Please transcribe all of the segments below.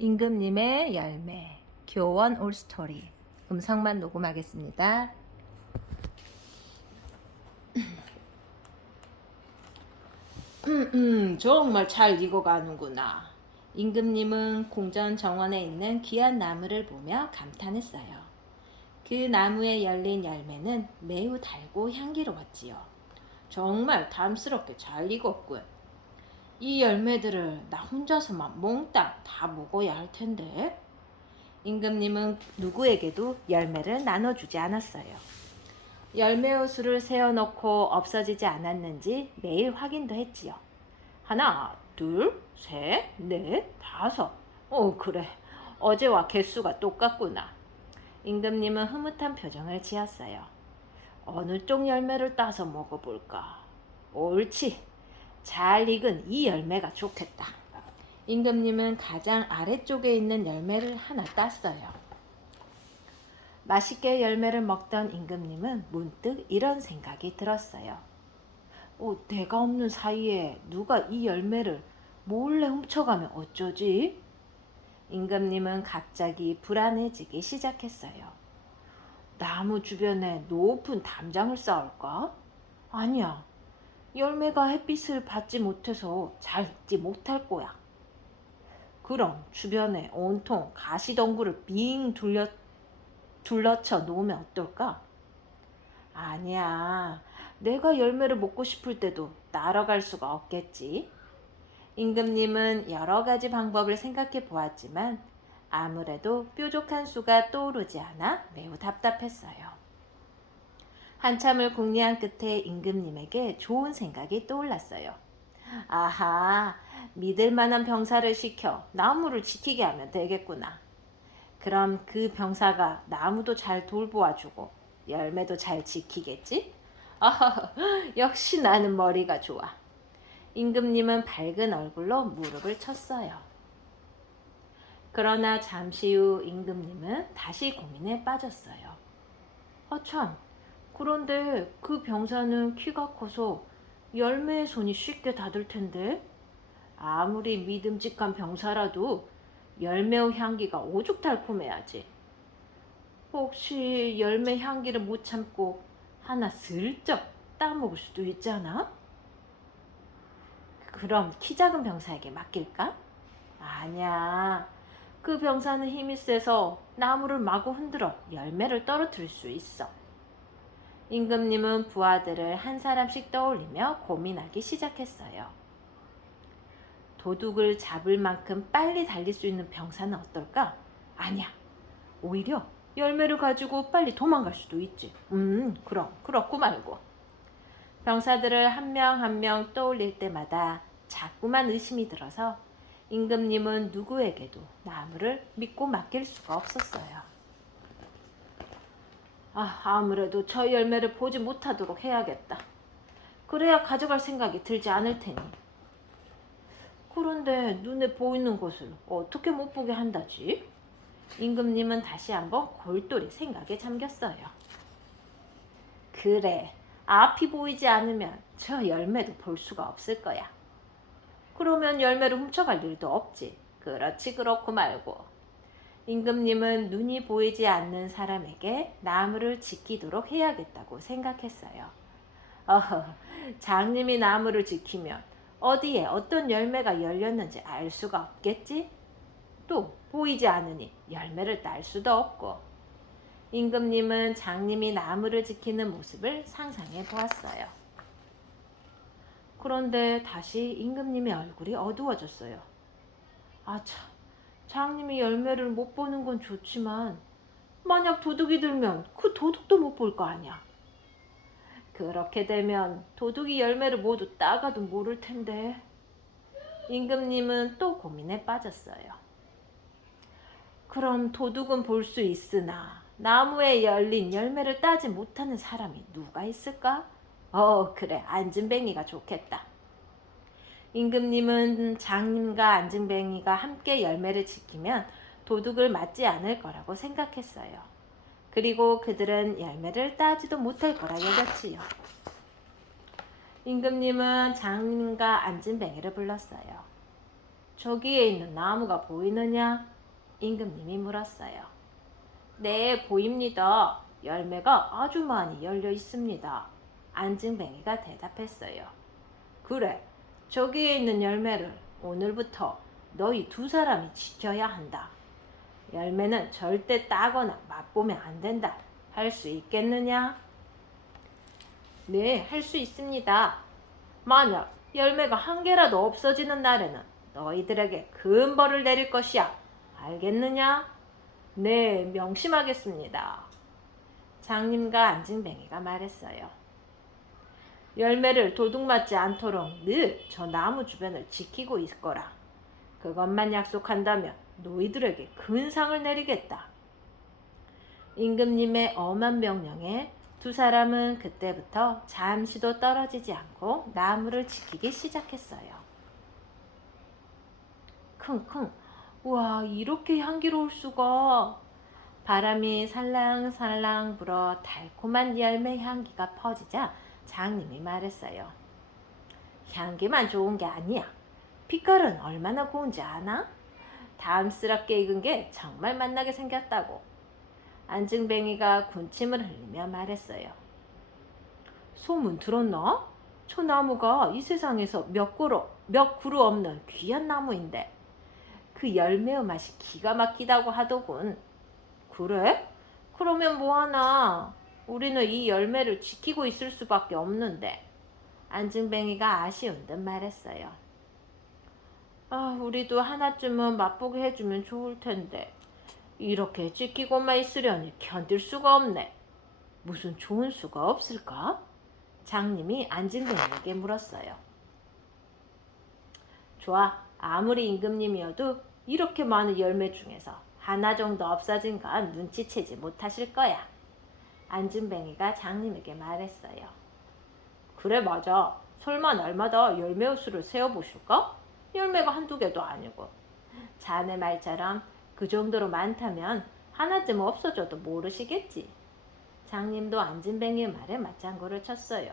임금님의 열매 교원 올스토리 음성만 녹음하겠습니다. 음, 음, 정말 잘 익어가는구나. 임금님은 궁전 정원에 있는 귀한 나무를 보며 감탄했어요. 그 나무에 열린 열매는 매우 달고 향기로웠지요. 정말 담스럽게 잘 익었군. 이 열매들을 나 혼자서만 몽땅 다 먹어야 할 텐데. 임금님은 누구에게도 열매를 나눠주지 않았어요. 열매 호수를 세워놓고 없어지지 않았는지 매일 확인도 했지요. 하나, 둘, 셋, 넷, 다섯. 오, 그래. 어제와 개수가 똑같구나. 임금님은 흐뭇한 표정을 지었어요. 어느 쪽 열매를 따서 먹어볼까? 옳지. 잘 익은 이 열매가 좋겠다. 임금님은 가장 아래쪽에 있는 열매를 하나 땄어요. 맛있게 열매를 먹던 임금님은 문득 이런 생각이 들었어요. 어, 내가 없는 사이에 누가 이 열매를 몰래 훔쳐가면 어쩌지? 임금님은 갑자기 불안해지기 시작했어요. 나무 주변에 높은 담장을 쌓을까? 아니야. 열매가 햇빛을 받지 못해서 잘 익지 못할 거야. 그럼 주변에 온통 가시덩굴을 빙 둘러, 둘러쳐 놓으면 어떨까? 아니야. 내가 열매를 먹고 싶을 때도 날아갈 수가 없겠지. 임금님은 여러 가지 방법을 생각해 보았지만 아무래도 뾰족한 수가 떠오르지 않아 매우 답답했어요. 한참을 궁리한 끝에 임금님에게 좋은 생각이 떠올랐어요. 아하, 믿을 만한 병사를 시켜 나무를 지키게 하면 되겠구나. 그럼 그 병사가 나무도 잘 돌보아주고 열매도 잘 지키겠지? 아하, 역시 나는 머리가 좋아. 임금님은 밝은 얼굴로 무릎을 쳤어요. 그러나 잠시 후 임금님은 다시 고민에 빠졌어요. 아 참, 그런데 그 병사는 키가 커서 열매의 손이 쉽게 닿을 텐데 아무리 믿음직한 병사라도 열매의 향기가 오죽 달콤해야지. 혹시 열매 향기를 못 참고 하나 슬쩍 따먹을 수도 있잖아? 그럼 키 작은 병사에게 맡길까? 아니야. 그 병사는 힘이 세서 나무를 마구 흔들어 열매를 떨어뜨릴 수 있어. 임금님은 부하들을 한 사람씩 떠올리며 고민하기 시작했어요. 도둑을 잡을 만큼 빨리 달릴 수 있는 병사는 어떨까? 아니야. 오히려 열매를 가지고 빨리 도망갈 수도 있지. 음, 그럼, 그렇고 말고. 병사들을 한 명 한 명 떠올릴 때마다 자꾸만 의심이 들어서 임금님은 누구에게도 나무를 믿고 맡길 수가 없었어요. 아, 아무래도 저 열매를 보지 못하도록 해야겠다. 그래야 가져갈 생각이 들지 않을 테니. 그런데 눈에 보이는 것을 어떻게 못 보게 한다지? 임금님은 다시 한번 골똘히 생각에 잠겼어요. 그래, 앞이 보이지 않으면 저 열매도 볼 수가 없을 거야. 그러면 열매를 훔쳐갈 일도 없지. 그렇지, 그렇고 말고. 임금님은 눈이 보이지 않는 사람에게 나무를 지키도록 해야겠다고 생각했어요. 어허, 장님이 나무를 지키면 어디에 어떤 열매가 열렸는지 알 수가 없겠지? 또 보이지 않으니 열매를 딸 수도 없고. 임금님은 장님이 나무를 지키는 모습을 상상해 보았어요. 그런데 다시 임금님의 얼굴이 어두워졌어요. 아, 참. 장님이 열매를 못 보는 건 좋지만, 만약 도둑이 들면 그 도둑도 못 볼 거 아니야. 그렇게 되면 도둑이 열매를 모두 따가도 모를 텐데. 임금님은 또 고민에 빠졌어요. 그럼 도둑은 볼 수 있으나 나무에 열린 열매를 따지 못하는 사람이 누가 있을까? 어, 그래. 안진뱅이가 좋겠다. 임금님은 장님과 안진뱅이가 함께 열매를 지키면 도둑을 맞지 않을 거라고 생각했어요. 그리고 그들은 열매를 따지도 못할 거라 여겼지요. 임금님은 장님과 안진뱅이를 불렀어요. 저기에 있는 나무가 보이느냐? 임금님이 물었어요. 네, 보입니다. 열매가 아주 많이 열려 있습니다. 안징뱅이가 대답했어요. 그래, 저기에 있는 열매를 오늘부터 너희 두 사람이 지켜야 한다. 열매는 절대 따거나 맛보면 안 된다. 할 수 있겠느냐? 네, 할 수 있습니다. 만약 열매가 한 개라도 없어지는 날에는 너희들에게 큰 벌을 내릴 것이야. 알겠느냐? 네, 명심하겠습니다. 장님과 안징뱅이가 말했어요. 열매를 도둑맞지 않도록 늘 저 나무 주변을 지키고 있거라. 그것만 약속한다면 너희들에게 큰 상을 내리겠다. 임금님의 엄한 명령에 두 사람은 그때부터 잠시도 떨어지지 않고 나무를 지키기 시작했어요. 킁킁, 와, 이렇게 향기로울 수가. 바람이 살랑살랑 불어 달콤한 열매 향기가 퍼지자 장님이 말했어요. 향기만 좋은 게 아니야. 빛깔은 얼마나 고운지 아나? 담스럽게 익은 게 정말 맛나게 생겼다고. 안증뱅이가 군침을 흘리며 말했어요. 소문 들었나? 저 나무가 이 세상에서 몇 그루, 몇 그루 없는 귀한 나무인데 그 열매의 맛이 기가 막히다고 하더군. 그래? 그러면 뭐하나? 우리는 이 열매를 지키고 있을 수밖에 없는데. 안증뱅이가 아쉬운 듯 말했어요. 아, 우리도 하나쯤은 맛보게 해주면 좋을 텐데. 이렇게 지키고만 있으려니 견딜 수가 없네. 무슨 좋은 수가 없을까? 장님이 안진뱅이에게 물었어요. 좋아. 아무리 임금님이어도 이렇게 많은 열매 중에서 하나 정도 없어진 건 눈치채지 못하실 거야. 안진뱅이가 장님에게 말했어요. 그래 맞아. 설마 날마다 열매 수를 세어보실까? 열매가 한두 개도 아니고. 자네 말처럼 그 정도로 많다면 하나쯤 없어져도 모르시겠지. 장님도 안진뱅이의 말에 맞장구를 쳤어요.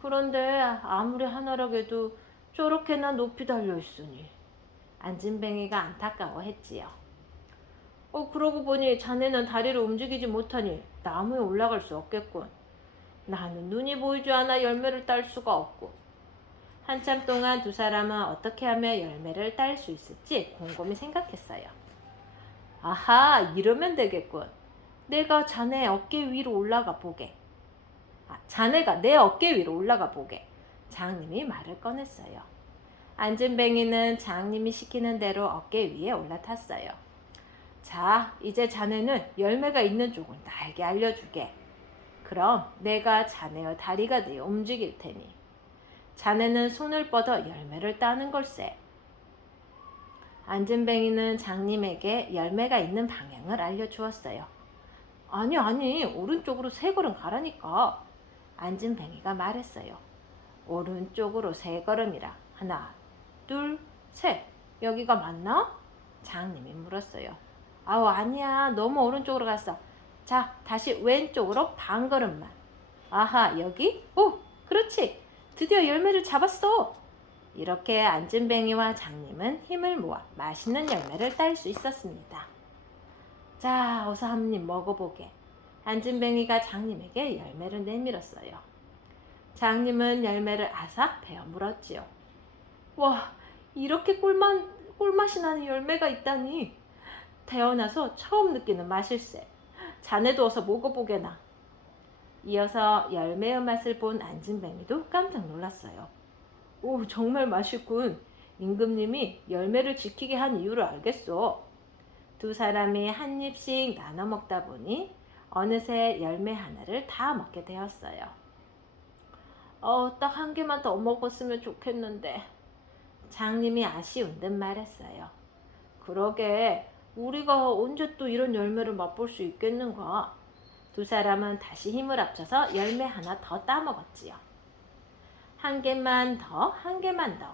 그런데 아무리 하나라게도 저렇게나 높이 달려 있으니 안진뱅이가 안타까워했지요. 어 그러고 보니 자네는 다리를 움직이지 못하니 나무에 올라갈 수 없겠군. 나는 눈이 보이지 않아 열매를 딸 수가 없고 한참 동안 두 사람은 어떻게 하면 열매를 딸 수 있을지 곰곰이 생각했어요. 아하, 이러면 되겠군. 내가 자네 어깨 위로 올라가 보게. 아, 자네가 내 어깨 위로 올라가 보게. 장님이 말을 꺼냈어요. 안진뱅이는 장님이 시키는 대로 어깨 위에 올라탔어요. 자, 이제 자네는 열매가 있는 쪽을 나에게 알려주게. 그럼 내가 자네의 다리가 되어 움직일 테니. 자네는 손을 뻗어 열매를 따는 걸세. 안진뱅이는 장님에게 열매가 있는 방향을 알려주었어요. 아니, 아니, 오른쪽으로 세 걸음 가라니까. 안진뱅이가 말했어요. 오른쪽으로 세 걸음이라. 하나, 둘, 셋. 여기가 맞나? 장님이 물었어요. 아우, 아니야. 너무 오른쪽으로 갔어. 자, 다시 왼쪽으로 반 걸음만. 아하, 여기? 오, 그렇지. 드디어 열매를 잡았어. 이렇게 안진뱅이와 장님은 힘을 모아 맛있는 열매를 딸 수 있었습니다. 자, 어서 한 입 먹어보게. 안진뱅이가 장님에게 열매를 내밀었어요. 장님은 열매를 아삭 베어 물었지요. 와, 이렇게 꿀맛, 꿀맛이 나는 열매가 있다니. 태어나서 처음 느끼는 맛일세. 자네도 어서 먹어보게나. 이어서 열매의 맛을 본 안진뱅이도 깜짝 놀랐어요. 오, 정말 맛있군. 임금님이 열매를 지키게 한 이유를 알겠어. 두 사람이 한 입씩 나눠 먹다 보니 어느새 열매 하나를 다 먹게 되었어요. 어, 딱 한 개만 더 먹었으면 좋겠는데. 장님이 아쉬운 듯 말했어요. 그러게, 우리가 언제 또 이런 열매를 맛볼 수 있겠는가? 두 사람은 다시 힘을 합쳐서 열매 하나 더 따먹었지요. 한 개만 더, 한 개만 더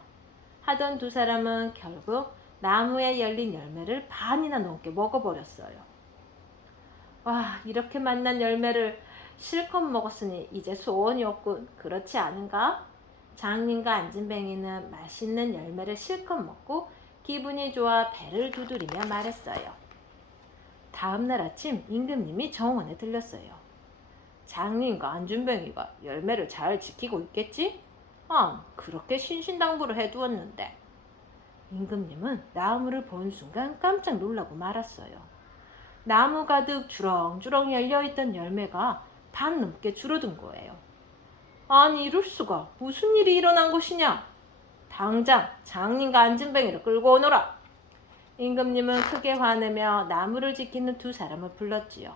하던 두 사람은 결국 나무에 열린 열매를 반이나 넘게 먹어버렸어요. 와, 이렇게 맛난 열매를 실컷 먹었으니 이제 소원이 없군. 그렇지 않은가? 장님과 안진뱅이는 맛있는 열매를 실컷 먹고 기분이 좋아 배를 두드리며 말했어요. 다음날 아침 임금님이 정원에 들렸어요. 장님과 안진뱅이가 열매를 잘 지키고 있겠지? 아, 그렇게 신신당부를 해두었는데. 임금님은 나무를 본 순간 깜짝 놀라고 말았어요. 나무 가득 주렁주렁 열려있던 열매가 반 넘게 줄어든 거예요. 아니 이럴 수가 무슨 일이 일어난 것이냐? 당장 장님과 안진뱅이를 끌고 오너라. 임금님은 크게 화내며 나무를 지키는 두 사람을 불렀지요.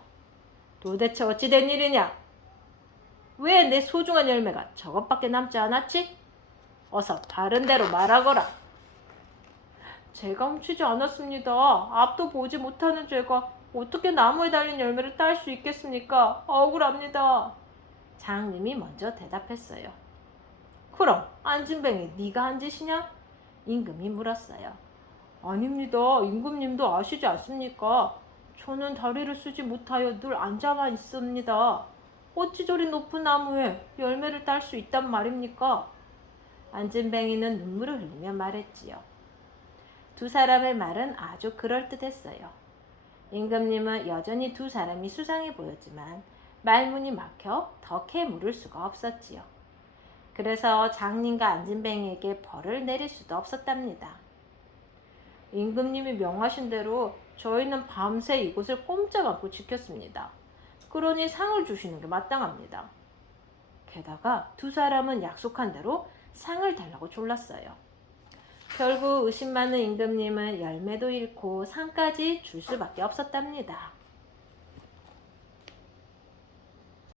도대체 어찌 된 일이냐? 왜 내 소중한 열매가 저것밖에 남지 않았지? 어서 다른 데로 말하거라. 제가 훔치지 않았습니다. 앞도 보지 못하는 제가 어떻게 나무에 달린 열매를 딸 수 있겠습니까? 억울합니다. 장님이 먼저 대답했어요. 그럼 안진뱅이 네가 한 짓이냐? 임금이 물었어요. 아닙니다. 임금님도 아시지 않습니까? 저는 다리를 쓰지 못하여 늘 앉아만 있습니다. 어찌 저리 높은 나무에 열매를 딸 수 있단 말입니까? 안진뱅이는 눈물을 흘리며 말했지요. 두 사람의 말은 아주 그럴듯했어요. 임금님은 여전히 두 사람이 수상해 보였지만 말문이 막혀 더 캐 물을 수가 없었지요. 그래서 장님과 안진뱅이에게 벌을 내릴 수도 없었답니다. 임금님이 명하신 대로 저희는 밤새 이곳을 꼼짝 않고 지켰습니다. 그러니 상을 주시는 게 마땅합니다. 게다가 두 사람은 약속한 대로 상을 달라고 졸랐어요. 결국 의심 많은 임금님은 열매도 잃고 상까지 줄 수밖에 없었답니다.